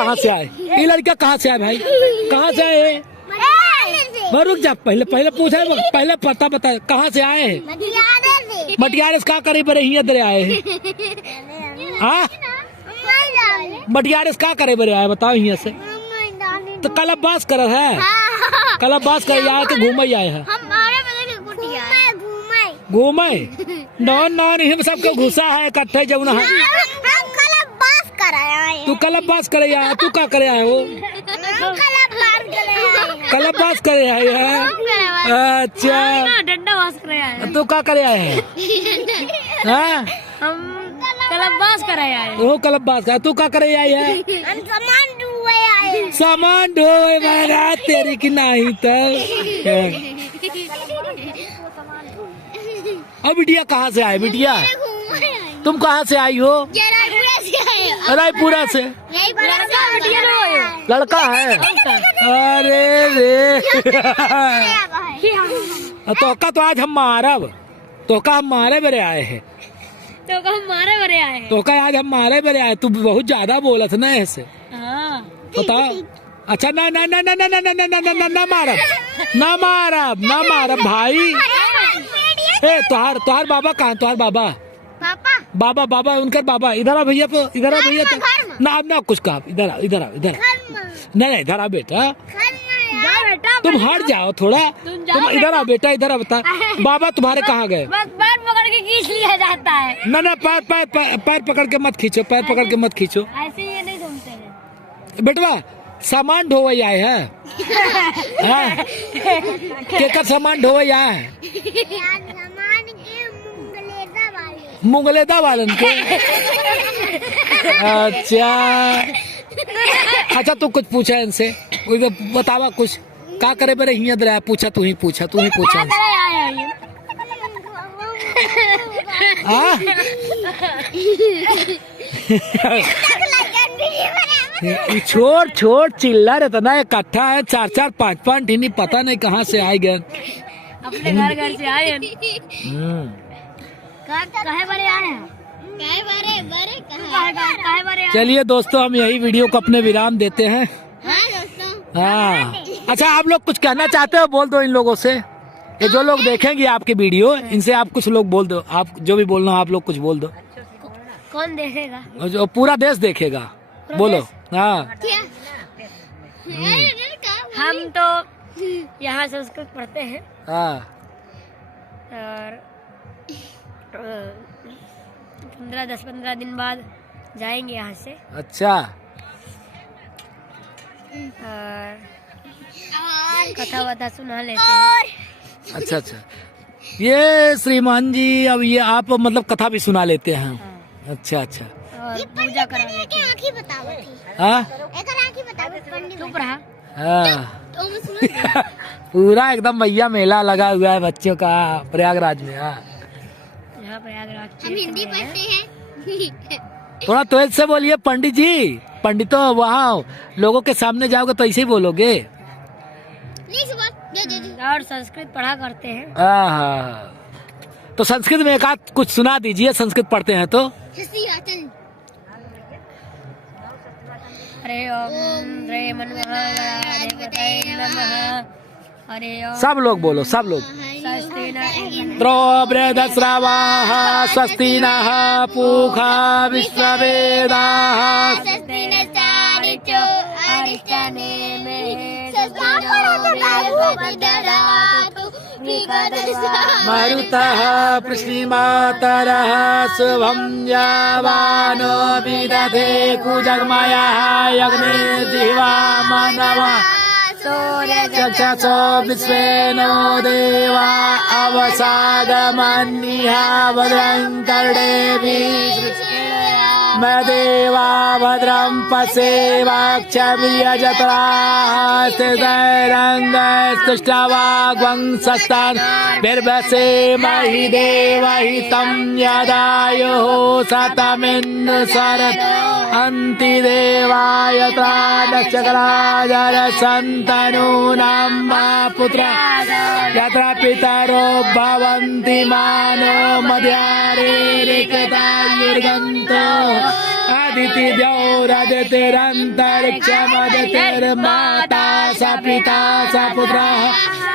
कहाँ से आए? ये लड़का कहाँ से आए भाई? कहाँ से आए? रुक जा, पहले पूछा, पहले पता बता कहाँ से आए हैं? मटियारे से क्या करे बरे हिया दरे आए हैं? हाँ, मटियारे से क्या करे बरे आए बताओ हिया से? तो कल बास कर है, कल बास कर आए के घूमे आए हैं। घूमे नॉन नॉन हम सबको घुसा है इकट्ठे जब ना तू कलब बास करे आया, तू क्या करे आए हो? कलब बास करे आए हैं। अच्छा डंडा बास करे आए। तू क्या करे आए हैं? हाँ हम कलब बास करे आए। वो कलब बास का, तू क्या करे आई है? सामान ढोए वाला तेरी की नहीं तो। अब बिटिया कहाँ से आए? बिटिया तुम कहाँ से आई हो? रायपुरा से। लड़का है? अरे रे तो आज हम मारब, तो हम मारे बेरे आए हैं। तो हम मारे बरे आए। तो आज हम मारे बेरे आए। तू बहुत ज्यादा बोलत ना ऐसे। बताओ। अच्छा ना ना ना ना ना ना ना ना ना ना ना मारब, ना मारब, ना मारब भाई। ए तुहार बाबा कहाँ? तुहार बाबा बाबा बाबा उनकर बाबा इधर आ भैया, तो इधर आ भैया। तो ना ना कुछ कहा, इधर आ इधर आ इधर। नहीं इधर आ बेटा, तुम हट जाओ थोड़ा। तुम इधर आ बेटा, इधर आ। बता बाबा तुम्हारे कहाँ गए? पैर पकड़ के खींच लिया जाता है। ना ना पैर पैर पैर पकड़ के मत खींचो, पैर पकड़ के मत खींचो। ऐसे ये नहीं घूमते हैं बेटवा। सामान ढोवई आए हैं। केकर सामान ढोवई आए हैं? मुंगलेदा वालन के। अच्छा तू कुछ पूछा इनसे, बतावा कुछ क्या करे बरे हिया दरा? पूछा तू ही पूछा छोड़ चिल्ला रहता ना। इकट्ठा है 4-4 5-5 ढीनी, पता नहीं कहाँ से आए गए। अपने घर से आए। काहे बरे आए हैं? चलिए दोस्तों, हम यही वीडियो को अपने विराम देते हैं। हाँ अच्छा, आप लोग कुछ कहना चाहते हो? बोल दो इन लोगों से। ये जो लोग देखेंगे आपके वीडियो, इनसे आप कुछ लोग बोल दो। आप जो भी बोलना हो आप लोग कुछ बोल दो। कौन देखेगा? जो पूरा देश देखेगा। बोलो। हाँ हम तो यहाँ संस्कृत पढ़ते हैं हाँ। और 10-15 दिन बाद जाएंगे यहाँ से। अच्छा और कथा वथा सुना लेते हैं। अच्छा ये श्रीमान जी, अब ये आप मतलब कथा भी सुना लेते हैं? अच्छा और पूजा करा लेते हैं। हाँ पूरा एकदम भैया मेला लगा हुआ है बच्चों का प्रयागराज में। हाँ प्रयागराज हम हिंदी पढ़ते हैं। थोड़ा तेज से बोलिए पंडित जी। पंडित तो वहाँ लोगों के सामने जाओगे तो ऐसे ही बोलोगे। और संस्कृत पढ़ा करते हैं। हाँ तो संस्कृत में एक आध कुछ सुना दीजिए, संस्कृत पढ़ते हैं तो। हरे ओम ह्रीं गणाधिपतये नमः। हरे ओम। सब लोग बोलो, सब लोग। द्रो बृहस्रवाः स्वस्ति नः पूषा विश्ववेदाः मरुतः पृश्निमातरः शुभं यावानो विदधे कुजगमयः अग्निर्जिह्वा मनवः चक्षुषो विश्वेनो देवा अवसादमन्यः भद्रं कर्णेभिः देवा भद्रं पश्येवाक्षभिर्यजत्राः स्थिरैरङ्गैस्तुष्टवाग्वंशस्ताभिर्भसेमहि देवहितं यदायुः शतमिन्नुसरत् अन्ति देवाय त्रादशकराजरसन्तनूनां मा पुत्र यत्र पितरो भवन्ति मानो मध्यारेरिकतायुर्गन्तो आदिति द्यौरदितिरन्तरिक्षमदितिर्माता स पिता स पुत्रः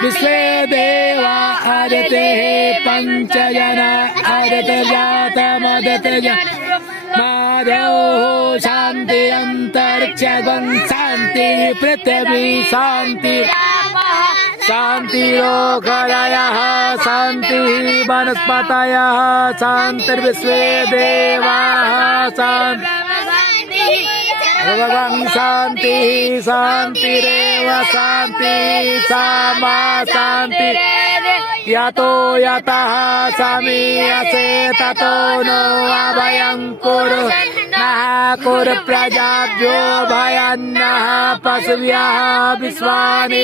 विश्वे देवा आदितेः पञ्चजना आदितिर्जातमदितिर्ज माद्योः शान्तिरन्तरिक्षगं शान्ति पृथिवी शान्ति शान्तिरोगरयः शान्तिः वनस्पतयः शान्तिर्विश्वे देवाः भगवान् शान्तिः शान्तिरेव शान्तिः सामा शान्ति यतो यतः समीयसे ततो नो अभयं कुरु नः कुरु प्रजाभ्यो भयन्नः पशुभ्यः विश्वानि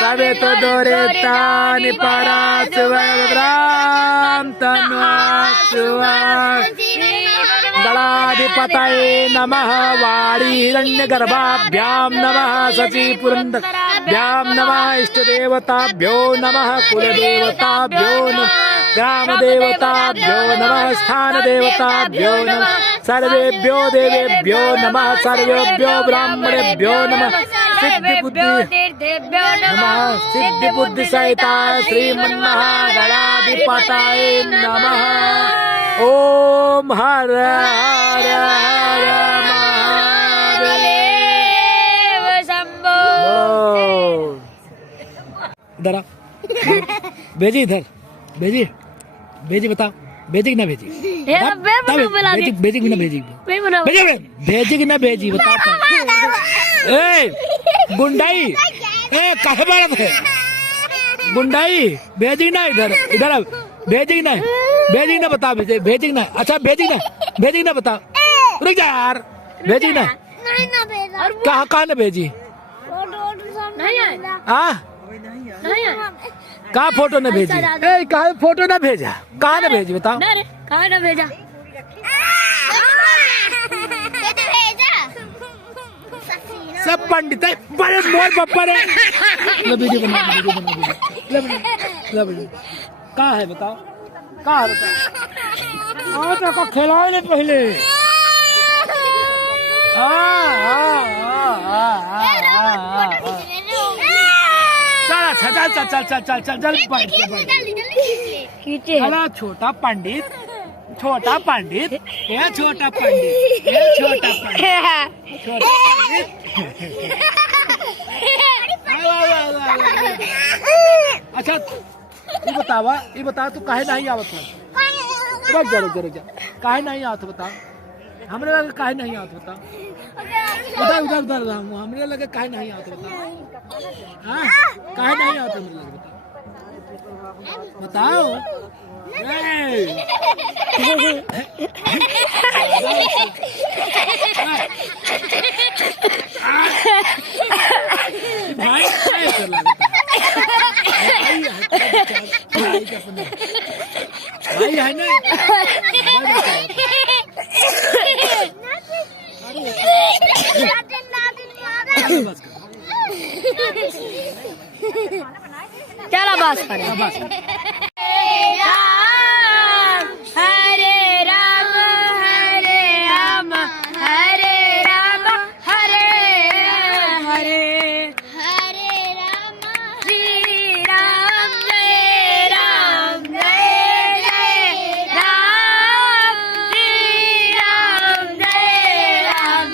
सवितु दुरितानि पराशुभद्रां तन्वासुवा गणाधिपतये नमः वाणीहिरण्यगर्भाभ्यां नमः शचीपुरन्दराभ्यां नमः इष्टदेवताभ्यो नमः कुलदेवताभ्यो नमः ग्रामदेवताभ्यो नमः स्थानदेवताभ्यो नमः सर्वेभ्यो देवेभ्यो नमः सर्वेभ्यो ब्राह्मणेभ्यो नमः सिद्धि सहिता श्रीमन्महागणाधिपतये नमः। ओम हर हर हर महादेव शंभो। इधर आ भेजी इधर भेजी भेजी बताओ भेजी कि ना भेजी भेजी कि ना भेजी भेजी कि ना भेजी बताओ। ए गुंडाई ए काहे मारत है गुंडाई भेजी ना इधर इधर भेजी ना भेजी ना बता भेजी ना अच्छा भेजी ना बता रुक जा यार भेजी ना कहाँ ना भेजी कहाँ फोटो ना भेजी कहाँ फोटो ना भेजा कहाँ ना भेजी बताओ कहाँ ना भेजा सब पंडित है बड़े मोर पप्पा रे वीडियो बना कहाँ है बताओ कहाँ है बताओ आज को खिलाओ ले पहले चल चल चल चल चल चल चल चल छोटा पंडित ये छोटा पंडित छोटा पंडित अच्छा ये बता तू काहे नहीं आवत है रुक जा काहे नहीं आवत बता हमरे लगे काहे नहीं आवत बता उधर हमरे लगे काहे नहीं आवत बता हां काहे नहीं आवत हमरे लगे बताओ भाई है ना चला बस कर हरे राम हरे राम हरे हरे हरे राम श्री राम जय राम जय राम श्री राम जय राम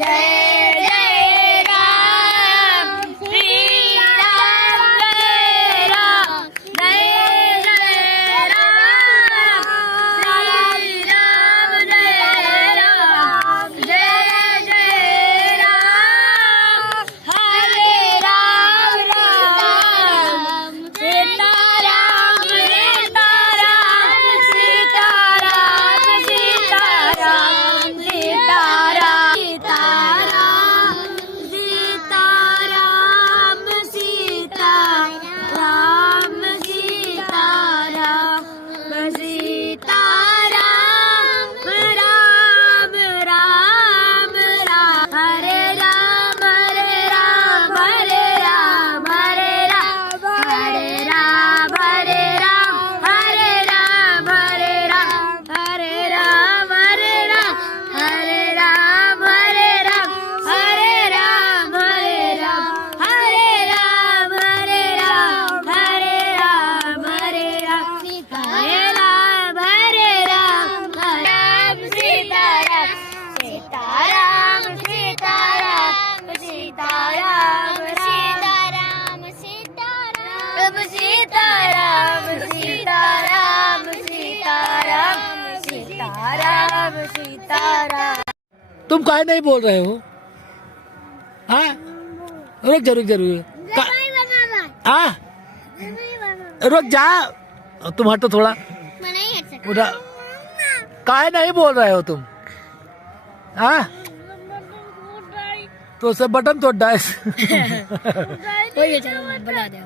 जय राम श्री राम जय राम जय सीताराम। तुम काहे नहीं बोल रहे हो? हाँ, रुक जा रुक जा रुक जा। हाँ, रुक जा, तुम हटो थोड़ा उधर। काहे नहीं बोल रहे हो तुम? हाँ, तो सब बटन तोड़ डाल। चलो बना दे।